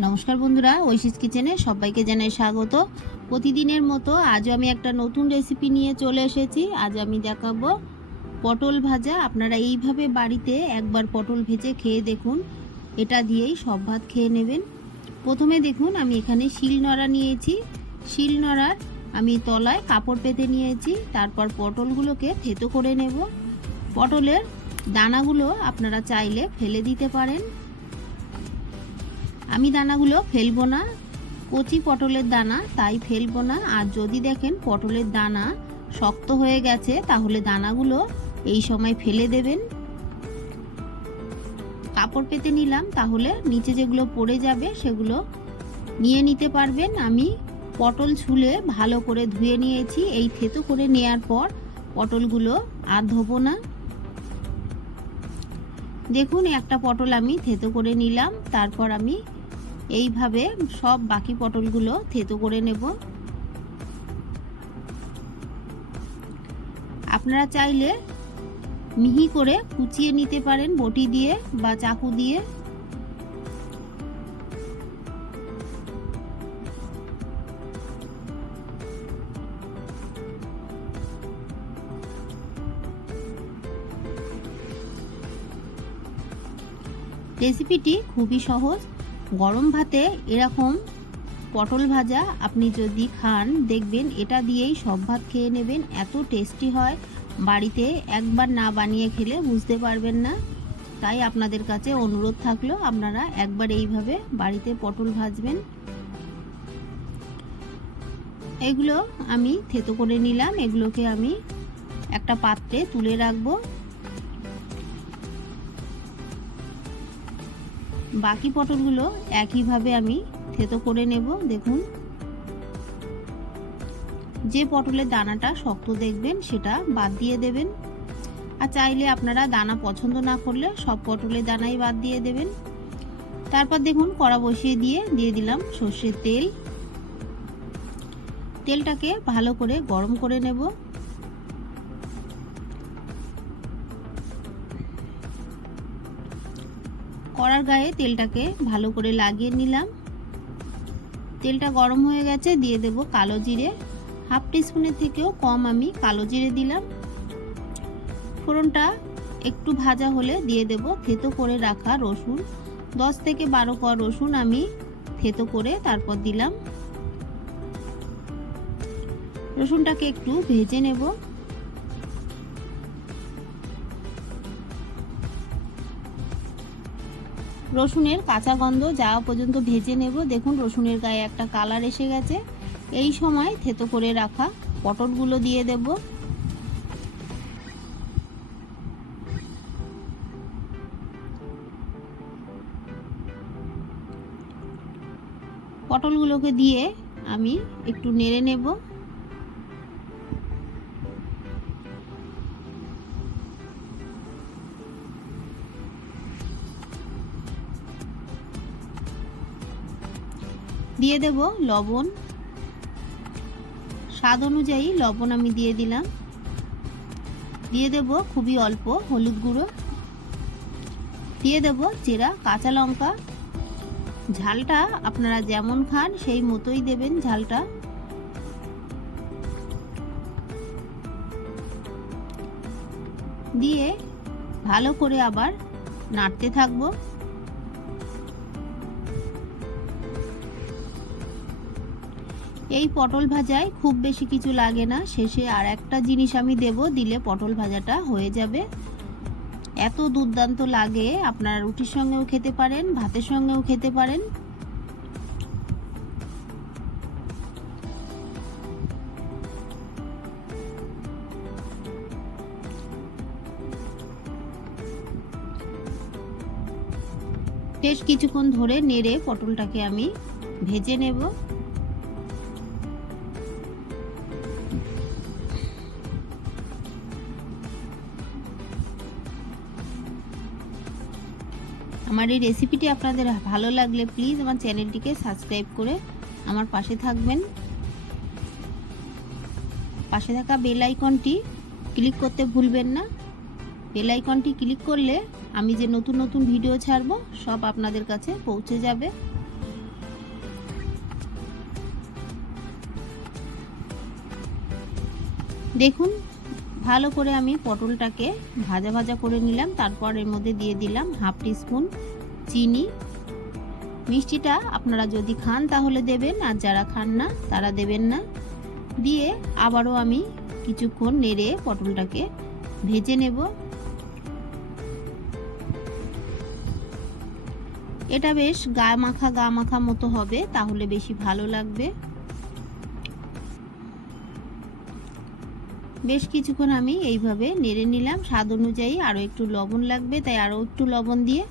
নমস্কার বন্ধুরা, ঐশীস কিচেনে সবাইকে জানাই স্বাগত। প্রতিদিনের মতো আজও আমি একটা নতুন রেসিপি নিয়ে চলে এসেছি। আজ আমি দেখাবো পটল ভাজা। আপনারা এইভাবে বাড়িতে একবার পটল ভেজে খেয়ে দেখুন, এটা দিয়েই সব ভাত খেয়ে নেবেন। প্রথমে দেখুন আমি এখানে শিলনোড়া নিয়েছি। শিলনোড়ার আমি তলায় কাপড় পেতে নিয়েছি। তারপর পটলগুলোকে থেতো করে নেব। পটলের দানাগুলো আপনারা চাইলে ফেলে দিতে পারেন, আমি দানাগুলো ফেলবো না, কচি পটলের দানা তাই ফেলবো না। আর যদি দেখেন পটলের দানা শক্ত হয়ে গেছে তাহলে দানাগুলো এই সময় ফেলে দেবেন। কাপড় পেতে নিলাম, তাহলে নিচে যেগুলো পড়ে যাবে সেগুলো নিয়ে নিতে পারবেন। আমি পটল ছুলে ভালো করে ধুয়ে নিয়েছি। এই থেতো করে নেওয়ার পর পটলগুলো আর ধোবো না। দেখুন একটা পটল আমি থেতো করে নিলাম। তারপর আমি এইভাবে সব বাকি পটলগুলো থেতো করে নেব। আপনারা চাইলে মিহি করে কুচিয়ে নিতে পারেন বটি দিয়ে বা চাকু দিয়ে। রেসিপিটি খুবই সহজ। গরম ভাতে এরকম পটল ভাজা আপনি যদি খান, দেখবেন এটা দিয়েই সব ভাত খেয়ে নেবেন। এত টেস্টি হয়, বাড়িতে একবার না বানিয়ে খেলে বুঝতে পারবেন না। তাই আপনাদের কাছে অনুরোধ থাকলো, আপনারা একবার এইভাবে বাড়িতে পটল ভাজবেন। এগুলো আমি থেতো করে নিলাম, এগুলোকে আমি একটা পাত্রে তুলে রাখবো। বাকি পটলগুলো একইভাবে আমি থেতো করে নেব। দেখুন, যে পটলের দানাটা শক্ত দেখবেন সেটা বাদ দিয়ে দেবেন। আর চাইলে আপনারা দানা পছন্দ না করলে সব পটলের দানাই বাদ দিয়ে দেবেন। তারপর দেখুন কড়া বসিয়ে দিয়ে দিলাম সর্ষের তেল। তেলটাকে ভালো করে গরম করে নেব। কড়ার গায়ে তেলটাকে ভালো করে লাগিয়ে নিলাম। তেলটা গরম হয়ে গেছে, দিয়ে দেব কালো জিরে। হাফ টিস্পুনের থেকেও কম আমি কালো জিরে দিলাম। ফোড়নটা একটু ভাজা হলে দিয়ে দেব থেতো করে রাখা রসুন। 10 থেকে 12 কোয়া রসুন আমি থেতো করে তারপর দিলাম। রসুনটাকে একটু ভেজে নেব। রসুনের কাঁচা গন্ধ যাওয়া পর্যন্ত ভেজে নেব। দেখুন রসুনের গায়ে একটা কালার এসে গেছে। এই সময় থেতো করে রাখা পটলগুলো দিয়ে দেব। পটলগুলোকে দিয়ে আমি একটু নেড়ে নেব। দিয়ে দেব লবণ, স্বাদ অনুযায়ী লবণ আমি দিয়ে দিলাম। দিয়ে দেব খুবই অল্প হলুদ গুঁড়ো। দিয়ে দেব চেরা কাঁচা লঙ্কা। ঝালটা আপনারা যেমন খান সেই মতোই দেবেন ঝালটা। দিয়ে ভালো করে আবার নাড়তে থাকবো। এই পটল ভাজায় খুব বেশি কিছু লাগে না, শেষে আর একটা জিনিস আমি দেব, দিলে পটল ভাজাটা হয়ে যাবে। এত দুর্দান্ত লাগে, আপনারা রুটির সঙ্গেও খেতে পারেন, ভাতের সঙ্গেও খেতে পারেন। বেশ কিছুক্ষণ ধরে নেড়ে পটলটাকে আমি ভেজে নেব। আমার এই রেসিপিটি আপনাদের ভালো লাগলে প্লিজ আমার চ্যানেলটিকে সাবস্ক্রাইব করে আমার পাশে থাকবেন। পাশে থাকা বেল আইকনটি ক্লিক করতে ভুলবেন না। বেল আইকনটি ক্লিক করলে আমি যে নতুন নতুন ভিডিও ছাড়বো সব আপনাদের কাছে পৌঁছে যাবে। দেখুন ভালো করে আমি পটলটাকে ভাজা ভাজা করে নিলাম। তারপর এর মধ্যে দিয়ে দিলাম হাফ টিস্পুন চিনি। মিষ্টিটা আপনারা যদি খান তাহলে দেবেন, আর যারা খান না তারা দেবেন না। দিয়ে আবারও আমি কিছুক্ষণ নেড়ে পটলটাকে ভেজে নেব। এটা বেশ গা মাখা মতো হবে, তাহলে বেশি ভালো লাগবে। বেশ কিছুক্ষণ আমি এইভাবে নেড়ে নিলাম। স্বাদ অনুযায়ী আরও একটু লবণ লাগবে, তাই আরও একটু লবণ দিয়ে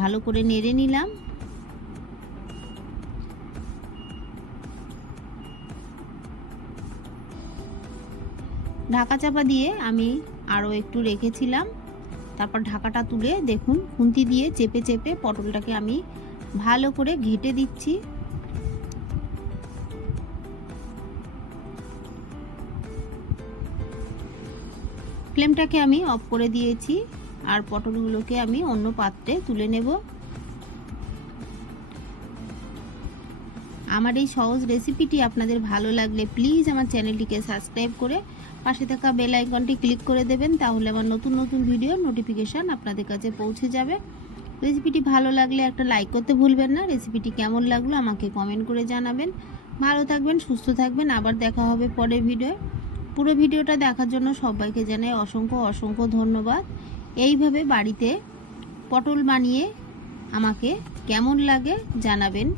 ভালো করে নেড়ে নিলাম। ঢাকা চাপা দিয়ে আমি আরও একটু রেখেছিলাম। তারপর ঢাকাটা তুলে দেখুন খুন্তি দিয়ে চেপে চেপে পটলটাকে আমি ভালো করে ঘেঁটে দিচ্ছি। ফ্লেমটাকে আমি অফ করে দিয়েছি, আর পটলগুলোকে আমি অন্য পাত্রে তুলে নেব। আমার এই সহজ রেসিপিটি আপনাদের ভালো লাগলে প্লিজ আমার চ্যানেলটিকে সাবস্ক্রাইব করে পাশে থাকা বেল আইকনটি ক্লিক করে দেবেন, তাহলে আমার নতুন নতুন ভিডিওর নোটিফিকেশান আপনাদের কাছে পৌঁছে যাবে। রেসিপিটি ভালো লাগলে একটা লাইক করতে ভুলবেন না। রেসিপিটি কেমন লাগলো আমাকে কমেন্ট করে জানাবেন। ভালো থাকবেন, সুস্থ থাকবেন, আবার দেখা হবে পরের ভিডিও। পুরো ভিডিওটা দেখার জন্য সবাইকে জানাই অসংখ্য অসংখ্য ধন্যবাদ। এইভাবে বাড়িতে পটল বানিয়ে আমাকে কেমন লাগে জানাবেন।